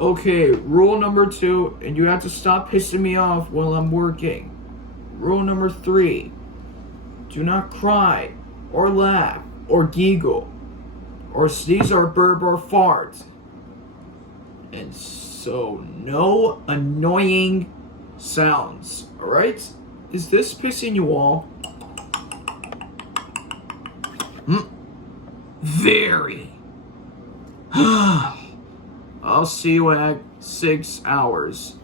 Okay, rule number 2, and you have to stop pissing me off while I'm working. Rule number 3, do not cry, or laugh, or giggle, or sneeze or burp or fart. And so, no annoying sounds, alright? Is this pissing you off? Very. I'll see you at 6 hours.